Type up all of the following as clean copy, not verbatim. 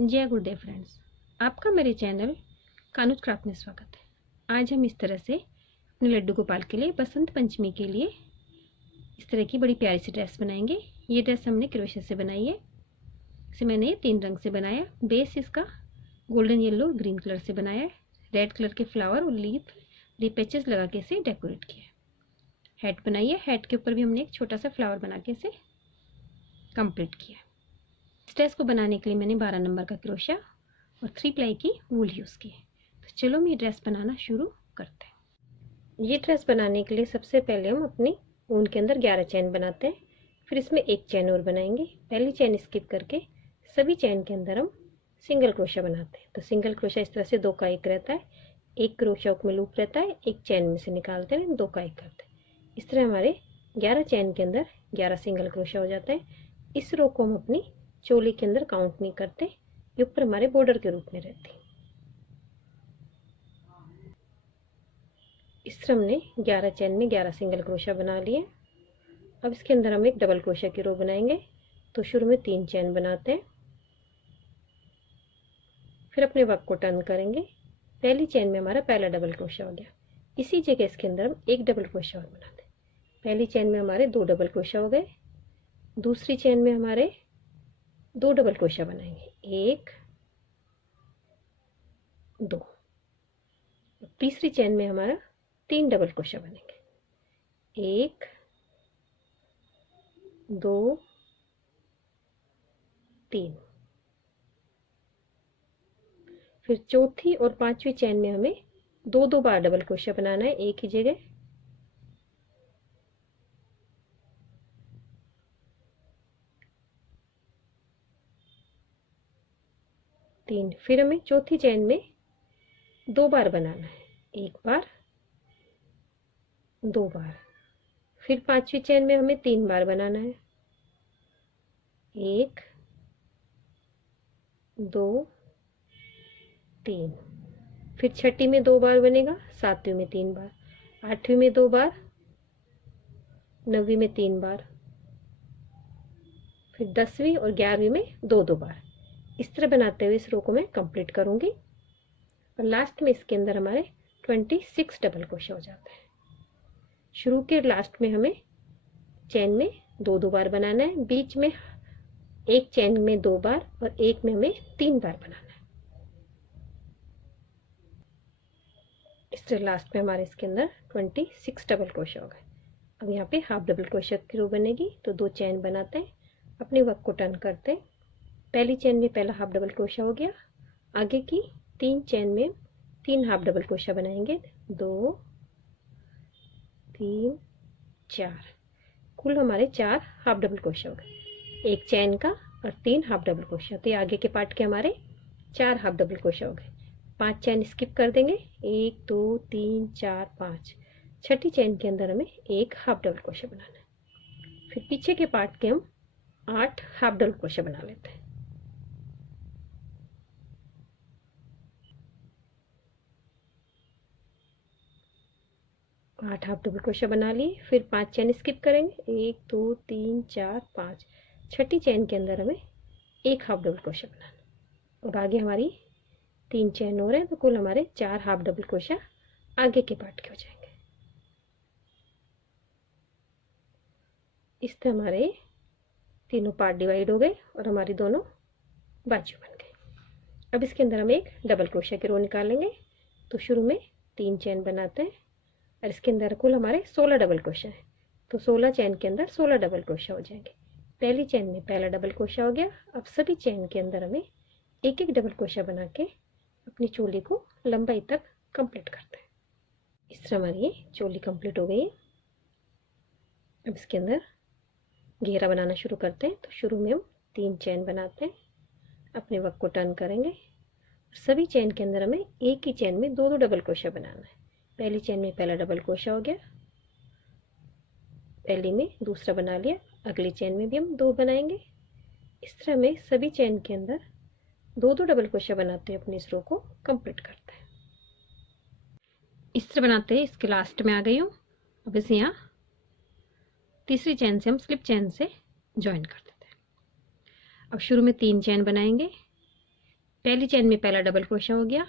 जय गुरुदेव फ्रेंड्स, आपका मेरे चैनल कानूज क्राफ्ट में स्वागत है। आज हम इस तरह से अपने लड्डू गोपाल के लिए बसंत पंचमी के लिए इस तरह की बड़ी प्यारी सी ड्रेस बनाएंगे। ये ड्रेस हमने क्रोशे से बनाई है। इसे मैंने 3 रंग से बनाया। बेस इसका गोल्डन येलो और ग्रीन कलर से बनाया है। रेड कलर के फ्लावर और लीफ पैचेस लगा के इसे डेकोरेट किया है। हेड बनाई है। हेड के ऊपर भी हमने एक छोटा सा फ्लावर बना के इसे कंप्लीट किया है। इस ड्रेस को बनाने के लिए मैंने 12 नंबर का क्रोशा और 3 प्लाई की वूल यूज़ की है। तो चलो मैं ये ड्रेस बनाना शुरू करते हैं। ये ड्रेस बनाने के लिए सबसे पहले हम अपनी ऊन के अंदर 11 चैन बनाते हैं। फिर इसमें एक चैन और बनाएंगे। पहली चैन स्किप करके सभी चैन के अंदर हम सिंगल क्रोशा बनाते हैं। तो सिंगल क्रोशा इस तरह से 2 का 1 रहता है। एक क्रोशा में लूप रहता है, एक चैन में से निकालते हैं, 2 का 1 करते हैं। इस तरह हमारे 11 चैन के अंदर 11 सिंगल क्रोशा हो जाता है। इस रो को हम अपनी चोली के अंदर काउंट नहीं करते, ये ऊपर हमारे बॉर्डर के रूप में रहती है। इस तरह हमने 11 चैन में 11 सिंगल क्रोशा बना लिए। अब इसके अंदर हम एक डबल क्रोशा की रो बनाएंगे। तो शुरू में 3 चैन बनाते हैं, फिर अपने वर्क को टर्न करेंगे। पहली चैन में हमारा पहला डबल क्रोशा हो गया। इसी जगह इसके अंदर हम एक डबल क्रोशा और बनाते हैं। पहली चैन में हमारे 2 डबल क्रोशा हो गए। दूसरी चैन में हमारे 2 डबल क्रोशा बनाएंगे, 1 2। तीसरी चैन में हमारा 3 डबल क्रोशा बनेंगे, 1 2 3। फिर चौथी और 5वीं चैन में हमें 2 बार डबल क्रोशा बनाना है, एक ही जगह। फिर हमें चौथी चैन में 2 बार बनाना है, 1 बार 2 बार। फिर 5वीं चैन में हमें 3 बार बनाना है, 1 2 3। फिर छठी में 2 बार बनेगा, 7वीं में 3 बार, 8वीं में 2 बार, 9वीं में 3 बार, फिर 10वीं और 11वीं में 2 बार। इस तरह बनाते हुए इस रो को मैं कंप्लीट करूंगी। और लास्ट में इसके अंदर हमारे 26 डबल क्रोशा हो जाता है। शुरू के लास्ट में हमें चैन में 2 बार बनाना है, बीच में एक चैन में 2 बार और एक में हमें 3 बार बनाना है। इस तरह लास्ट में हमारे इसके अंदर 26 डबल क्रोशा हो गए। अब यहाँ पे हाफ डबल क्रोशा की रो बनेगी। तो 2 चैन बनाते हैं, अपने वर्क को टर्न करते हैं। पहली चैन में पहला हाफ डबल क्रोशा हो गया। आगे की 3 चैन में 3 हाफ डबल क्रोशा बनाएंगे, 2 3 4। कुल हमारे 4 हाफ डबल क्रोशा हो गए, एक चैन का और 3 हाफ डबल क्रोशा। तो ये आगे के पार्ट के हमारे 4 हाफ डबल क्रोशा हो गए। 5 चैन स्किप कर देंगे, 1 2 3 4 5। छठी चैन के अंदर हमें एक हाफ डबल क्रोशा बनाना है। फिर पीछे के पार्ट के हम 8 हाफ डबल क्रोशा बना लेते हैं। 8 हाफ डबल क्रोशा बना लिए। फिर 5 चैन स्किप करेंगे, 1 2 3 4 5। छठी चैन के अंदर हमें एक हाफ डबल क्रोशा बनाना। और आगे हमारी 3 चैन हो रहे हैं, तो कुल हमारे 4 हाफ डबल क्रोशा आगे के पार्ट के हो जाएंगे। इस तरह हमारे तीनों पार्ट डिवाइड हो गए और हमारी दोनों बाजू बन गए। अब इसके अंदर हम एक डबल क्रोशा की रो निकालेंगे। तो शुरू में 3 चैन बनाते हैं और इसके अंदर कुल हमारे 16 डबल क्रोशा है। तो 16 चैन के अंदर 16 डबल क्रोशा हो जाएंगे। पहली चैन में पहला डबल क्रोशा हो गया। अब सभी चैन के अंदर हमें एक एक डबल क्रोशा बना के अपनी चोली को लंबाई तक कंप्लीट करते हैं। इस तरह हमारी ये चोली कंप्लीट हो गई है। अब इसके अंदर घेरा बनाना शुरू करते हैं। तो शुरू में हम 3 चैन बनाते हैं, अपने वर्क को टर्न करेंगे। सभी चैन के अंदर हमें एक ही चैन में 2 डबल क्रोशा बनाना है। पहली चैन में पहला डबल क्रोशा हो गया, पहली में दूसरा बना लिया, अगली चैन में भी हम 2 बनाएंगे। इस तरह में सभी चैन के अंदर 2 डबल क्रोशा बनाते हैं, अपनी इस रो को कंप्लीट करते हैं। इस तरह बनाते हैं। इसके लास्ट में आ गई हूँ। अब इसे यहाँ तीसरी चैन से हम स्लिप चैन से ज्वाइन कर देते हैं। अब शुरू में 3 चैन बनाएंगे, पहली चेन में पहला डबल क्रोशा हो गया।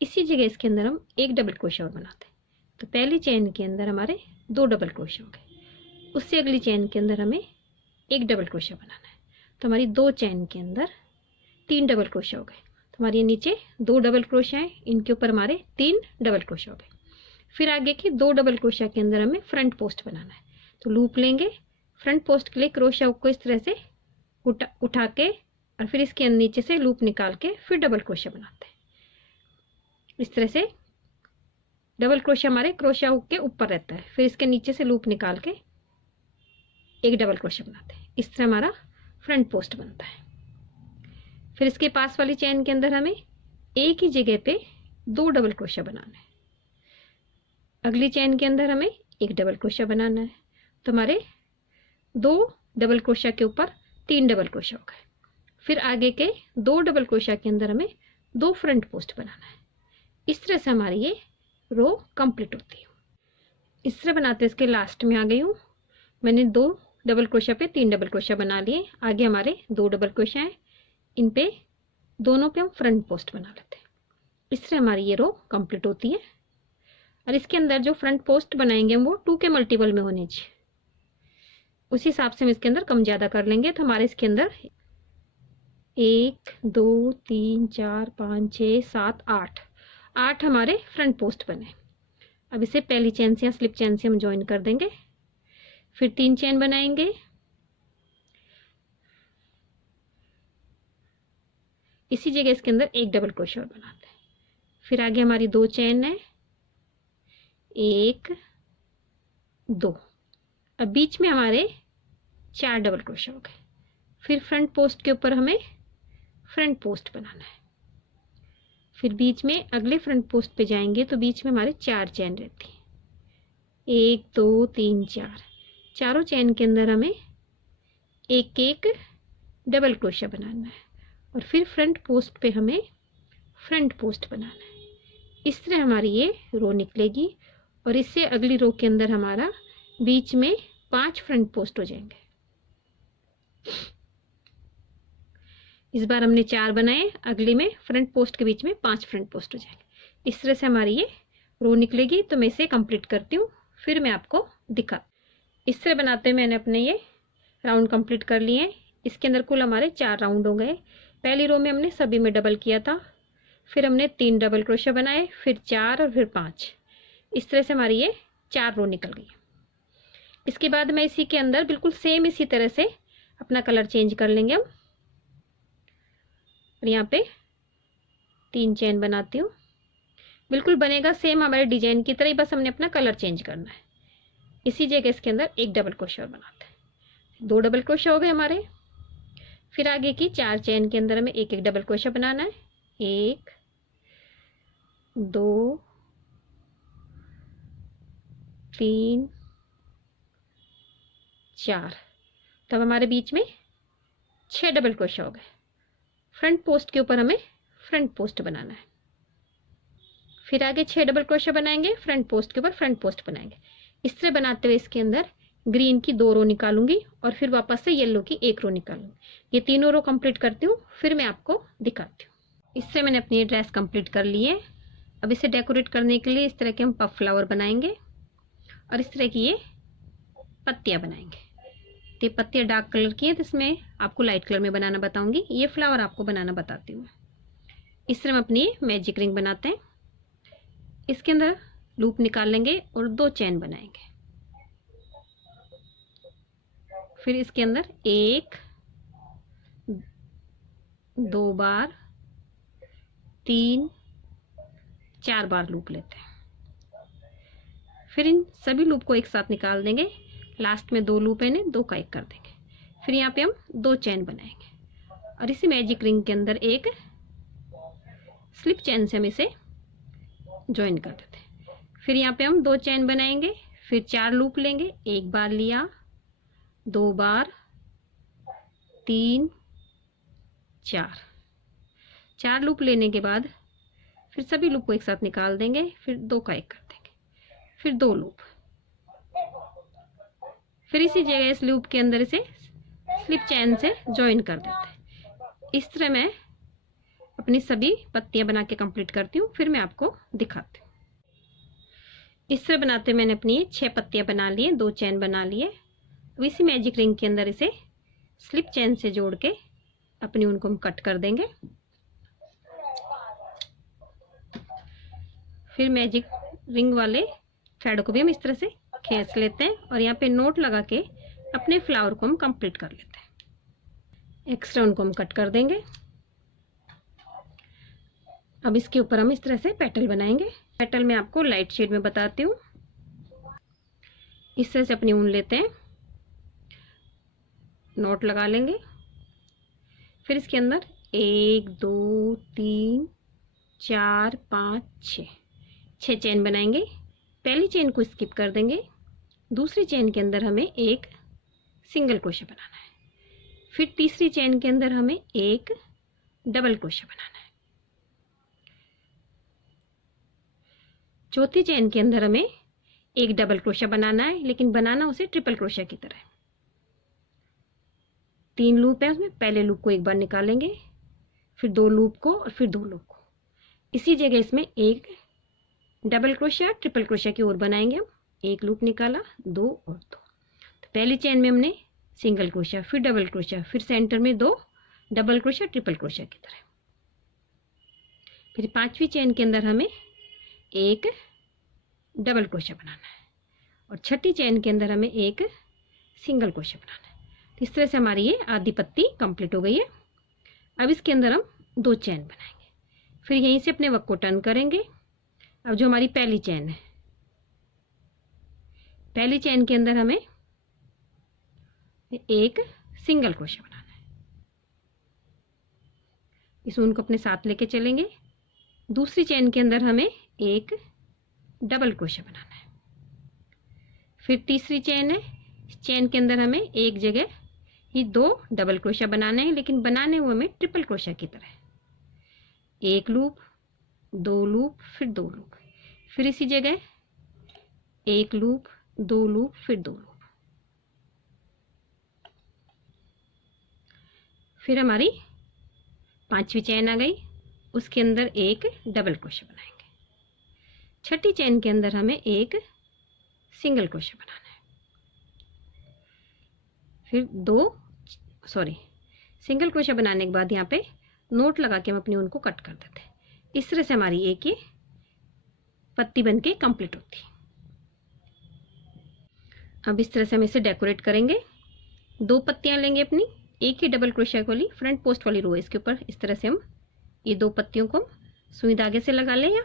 इसी जगह इसके अंदर हम एक डबल क्रोशा और बनाते हैं। तो पहली चेन के अंदर हमारे 2 डबल क्रोशा हो गए। उससे अगली चेन के अंदर हमें एक डबल क्रोशा बनाना है। तो हमारी 2 चेन के अंदर 3 डबल क्रोशा हो गए। तो हमारे नीचे 2 डबल क्रोशा है, इनके ऊपर हमारे 3 डबल क्रोशा हो गए। फिर आगे की 2 डबल क्रोशा के अंदर हमें फ्रंट पोस्ट बनाना है। तो लूप लेंगे, फ्रंट पोस्ट के लिए क्रोशा को इस तरह से उठा के और फिर इसके नीचे से लूप निकाल के फिर डबल क्रोशा बनाते हैं। इस तरह से डबल क्रोशा हमारे क्रोशा हुक के ऊपर रहता है, फिर इसके नीचे से लूप निकाल के एक डबल क्रोशा बनाते हैं। इस तरह हमारा फ्रंट पोस्ट बनता है। फिर इसके पास वाली चेन के अंदर हमें एक ही जगह पे 2 डबल क्रोशा बनाना है। अगली चेन के अंदर हमें एक डबल क्रोशा बनाना है। तो हमारे 2 डबल क्रोशा के ऊपर 3 डबल क्रोशा हो गए। फिर आगे के 2 डबल क्रोशा के अंदर हमें 2 फ्रंट पोस्ट बनाना है। इस तरह से हमारी ये रो कंप्लीट होती है। इस तरह बनाते इसके लास्ट में आ गई हूँ। मैंने 2 डबल क्रोशा पे 3 डबल क्रोशा बना लिए। आगे हमारे 2 डबल क्रोशा हैं, इन पे दोनों पे हम फ्रंट पोस्ट बना लेते हैं। इस तरह हमारी ये रो कंप्लीट होती है। और इसके अंदर जो फ्रंट पोस्ट बनाएंगे वो 2 के मल्टीपल में होने चाहिए। उसी हिसाब से हम इसके अंदर कम ज़्यादा कर लेंगे। तो हमारे इसके अंदर 1 2 3 4 5 6 7 8 हमारे फ्रंट पोस्ट बने। अब इसे पहली चेन से या स्लिप चेन से हम ज्वाइन कर देंगे। फिर 3 चेन बनाएंगे। इसी जगह इसके अंदर एक डबल क्रोशा और बनाते हैं। फिर आगे हमारी 2 चेन है, 1 2। अब बीच में हमारे 4 डबल क्रोशा हो गए। फिर फ्रंट पोस्ट के ऊपर हमें फ्रंट पोस्ट बनाना है। फिर बीच में अगले फ्रंट पोस्ट पे जाएंगे तो बीच में हमारे 4 चेन रहती है, 1 2 3 4। चारों चेन के अंदर हमें एक एक डबल क्रोशा बनाना है और फिर फ्रंट पोस्ट पे हमें फ्रंट पोस्ट बनाना है। इस तरह हमारी ये रो निकलेगी और इससे अगली रो के अंदर हमारा बीच में 5 फ्रंट पोस्ट हो जाएंगे। इस बार हमने 4 बनाए, अगली में फ्रंट पोस्ट के बीच में 5 फ्रंट पोस्ट हो जाएंगे। इस तरह से हमारी ये रो निकलेगी। तो मैं इसे कंप्लीट करती हूँ, फिर मैं आपको दिखा। इस तरह बनाते हुए मैंने अपने ये राउंड कंप्लीट कर लिए हैं। इसके अंदर कुल हमारे 4 राउंड हो गए। पहली रो में हमने सभी में डबल किया था, फिर हमने 3 डबल क्रोशा बनाए, फिर 4 और फिर 5। इस तरह से हमारी ये 4 रो निकल गई। इसके बाद मैं इसी के अंदर बिल्कुल सेम इसी तरह से अपना कलर चेंज कर लेंगे हम। और यहाँ पे 3 चेन बनाती हूँ। बिल्कुल बनेगा सेम हमारे डिजाइन की तरह ही, बस हमने अपना कलर चेंज करना है। इसी जगह इसके अंदर एक डबल क्रोशा और बनाते हैं। 2 डबल क्रोशा हो गए हमारे। फिर आगे की 4 चेन के अंदर हमें एक एक डबल क्रोशा बनाना है, 1 2 3 4। तब हमारे बीच में 6 डबल क्रोशा हो गए। फ्रंट पोस्ट के ऊपर हमें फ्रंट पोस्ट बनाना है। फिर आगे 6 डबल क्रोशा बनाएंगे, फ्रंट पोस्ट के ऊपर फ्रंट पोस्ट बनाएंगे। इस तरह बनाते हुए इसके अंदर ग्रीन की 2 रो निकालूंगी और फिर वापस से येलो की 1 रो निकालूंगी। ये तीनों रो कंप्लीट करती हूँ, फिर मैं आपको दिखाती हूँ। इससे मैंने अपनी ड्रेस कंप्लीट कर ली है। अब इसे डेकोरेट करने के लिए इस तरह के हम पफ फ्लावर बनाएंगे और इस तरह की ये पत्तियाँ बनाएंगे। तो ये पत्तियाँ डार्क कलर की है, तो इसमें आपको लाइट कलर में बनाना बताऊंगी। ये फ्लावर आपको बनाना बताती हूँ। इस तरह हम अपनी मैजिक रिंग बनाते हैं। इसके अंदर लूप निकाल लेंगे और 2 चेन बनाएंगे। फिर इसके अंदर 1 2 बार 3 4 बार लूप लेते हैं। फिर इन सभी लूप को एक साथ निकाल देंगे। लास्ट में 2 लूप है, 2 का 1 कर देंगे। फिर यहाँ पे हम 2 चेन बनाएंगे और इसी मैजिक रिंग के अंदर एक स्लिप चेन से हम इसे ज्वाइन कर देते हैं। फिर यहाँ पे हम 2 चेन बनाएंगे, फिर 4 लूप लेंगे, 1 बार लिया, 2 बार 3 4 लूप लेने के बाद फिर सभी लूप को एक साथ निकाल देंगे, फिर 2 का 1 कर देंगे, फिर 2 लूप। फिर इसी जगह इस लूप के अंदर इसे स्लिप चेन से ज्वाइन कर देते हैं। इस तरह मैं अपनी सभी पत्तियां बना के कंप्लीट करती हूँ, फिर मैं आपको दिखाती हूँ। इस तरह बनाते मैंने अपनी 6 पत्तियां बना ली है, 2 चैन बना लिए। अब इसी मैजिक रिंग के अंदर इसे स्लिप चैन से जोड़ के अपनी ऊन को हम कट कर देंगे। फिर मैजिक रिंग वाले थ्रेड को भी हम इस तरह से खींच लेते हैं और यहाँ पे नोट लगा के अपने फ्लावर को हम कंप्लीट कर लेते हैं। एक्स्ट्रा ऊन को हम कट कर देंगे। अब इसके ऊपर हम इस तरह से पेटल बनाएंगे। पेटल मैं आपको लाइट शेड में बताती हूँ। इस तरह से अपनी ऊन लेते हैं, नोट लगा लेंगे। फिर इसके अंदर 1 2 3 4 5 6 चेन बनाएंगे। पहली चेन को स्किप कर देंगे। दूसरी चेन के अंदर हमें एक सिंगल क्रोशे बनाना है। फिर तीसरी चेन के अंदर हमें एक डबल क्रोशे बनाना है। चौथी चेन के अंदर हमें एक डबल क्रोशा बनाना है, लेकिन बनाना उसे ट्रिपल क्रोशा की तरह। 3 लूप है उसमें, पहले लूप को एक बार निकालेंगे, फिर 2 लूप को और फिर 2 लूप को। इसी जगह इसमें एक डबल क्रोशा ट्रिपल क्रोशा की ओर बनाएंगे हम। एक लूप निकाला, 2 और 2। तो पहली चेन में हमने सिंगल क्रोशा, फिर डबल क्रोशा, फिर सेंटर में 2 डबल क्रोशा ट्रिपल क्रोशा की तरह। फिर 5वीं चेन के अंदर हमें एक डबल क्रोशा बनाना है और 6ठी चेन के अंदर हमें एक सिंगल क्रोशा बनाना है। तो इस तरह से हमारी ये आधी पत्ती कंप्लीट हो गई है। अब इसके अंदर हम 2 चेन बनाएंगे। फिर यहीं से अपने वर्क को टर्न करेंगे। अब जो हमारी पहली चेन है, पहली चेन के अंदर हमें एक सिंगल क्रोशा बनाना है। इस ऊन को अपने साथ लेके चलेंगे। दूसरी चेन के अंदर हमें एक डबल क्रोशा बनाना है। फिर तीसरी चेन है, इस चेन के अंदर हमें एक जगह ही 2 डबल क्रोशा बनाने हैं, लेकिन बनाने हुए हमें ट्रिपल क्रोशा की तरह। एक लूप, 2 लूप, फिर 2 लूप, फिर इसी जगह एक लूप, 2 लूप, फिर 2 लूप। फिर हमारी 5वीं चेन आ गई, उसके अंदर एक डबल क्रोशा बनाएंगे। 6ठी चेन के अंदर हमें एक सिंगल क्रोशा बनाना है। फिर सिंगल क्रोशा बनाने के बाद यहाँ पे नोट लगा के हम अपनी ऊन को कट कर देते हैं। इस तरह से हमारी एक ये पत्ती बनके कंप्लीट होती है। अब इस तरह से हम इसे डेकोरेट करेंगे। 2 पत्तियां लेंगे अपनी, एक ही डबल क्रोशिया वाली फ्रंट पोस्ट वाली रो है, इसके ऊपर इस तरह से हम ये 2 पत्तियों को सुई धागे से लगा लें या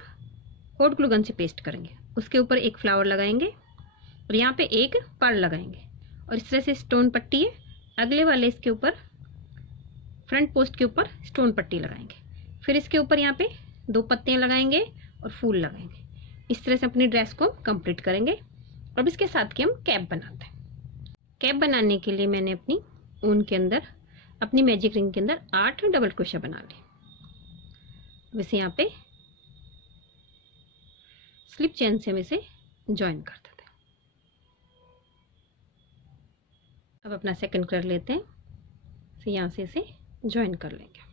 हॉट ग्लू गन से पेस्ट करेंगे। उसके ऊपर एक फ्लावर लगाएंगे और यहाँ पे एक पर्ल लगाएंगे और इस तरह से स्टोन पट्टी है, अगले वाले इसके ऊपर फ्रंट पोस्ट के ऊपर स्टोन पट्टी लगाएंगे। फिर इसके ऊपर यहाँ पे 2 पत्तियां लगाएंगे और फूल लगाएंगे। इस तरह से अपनी ड्रेस को कंप्लीट करेंगे। अब इसके साथ की हम कैप बनाते हैं। कैप बनाने के लिए मैंने अपनी ऊन के अंदर, अपनी मैजिक रिंग के अंदर 8 डबल क्रोशा बना ली। अब इसे यहाँ पे स्लिप चेन से हम इसे ज्वाइन कर देते हैं। अब अपना सेकंड कर लेते हैं, फिर यहाँ से इसे ज्वाइन कर लेंगे।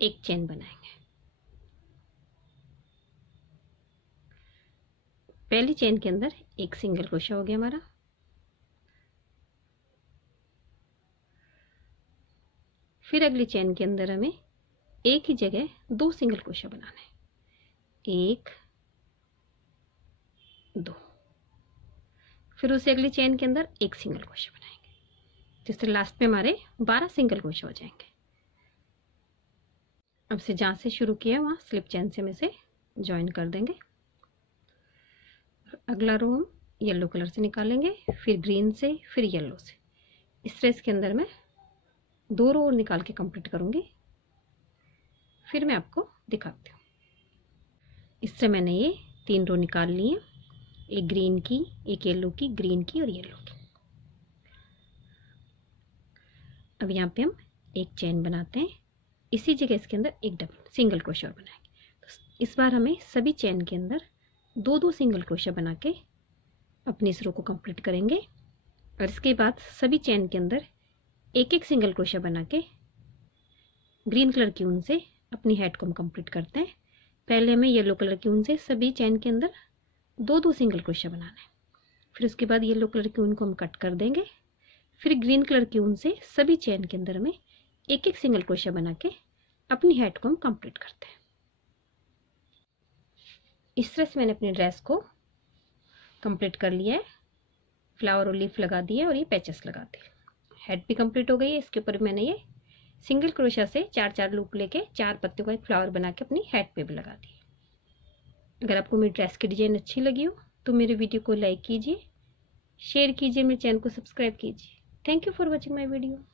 एक चेन बनाएंगे। पहली चेन के अंदर एक सिंगल क्रोशा हो गया हमारा। फिर अगली चेन के अंदर हमें एक ही जगह 2 सिंगल क्रोशा बनाने हैं, 1 2। फिर उसे अगली चेन के अंदर एक सिंगल क्रोशा बनाएंगे, जिससे लास्ट में हमारे 12 सिंगल क्रोशा हो जाएंगे। अब से जहाँ से शुरू किया वहाँ स्लिप चेन से हम इसे ज्वाइन कर देंगे। अगला रो हम येलो कलर से निकालेंगे, फिर ग्रीन से, फिर येलो से। इस तरह इसके अंदर मैं 2 रो और निकाल के कंप्लीट करूँगी, फिर मैं आपको दिखाती हूँ। इस तरह मैंने ये 3 रो निकाल ली हैं, एक ग्रीन की, एक येलो की, ग्रीन की और येलो की। अब यहाँ पे हम एक चेन बनाते हैं, इसी जगह इसके अंदर एक डबल सिंगल क्रोशा और बनाएंगे। तो इस बार हमें सभी चेन के अंदर 2-2 सिंगल क्रोशा बना के अपनी इस रो को कंप्लीट करेंगे। और इसके बाद सभी चेन के अंदर एक एक सिंगल क्रोशा बना के ग्रीन कलर की ऊन से अपनी हेड को हम कंप्लीट करते हैं। पहले हमें येलो कलर की ऊन से सभी चेन के अंदर दो दो सिंगल क्रोशा बनाना है। फिर उसके बाद येलो कलर की ऊन को हम कट कर देंगे। फिर ग्रीन कलर की ऊन से सभी चेन के अंदर हमें एक एक सिंगल क्रोशा बना के अपनी हेड को हम कंप्लीट करते हैं। इस तरह से मैंने अपनी ड्रेस को कंप्लीट कर लिया है। फ्लावर और लीफ लगा दिए और ये पैचेस लगा दिए। हेड भी कंप्लीट हो गई है। इसके ऊपर मैंने ये सिंगल क्रोशा से 4-4 लूप लेके 4 पत्तियों का एक फ्लावर बना के अपनी हेड पे भी लगा दी। अगर आपको मेरी ड्रेस की डिजाइन अच्छी लगी हो तो मेरे वीडियो को लाइक कीजिए, शेयर कीजिए, मेरे चैनल को सब्सक्राइब कीजिए। Thank you for watching my video.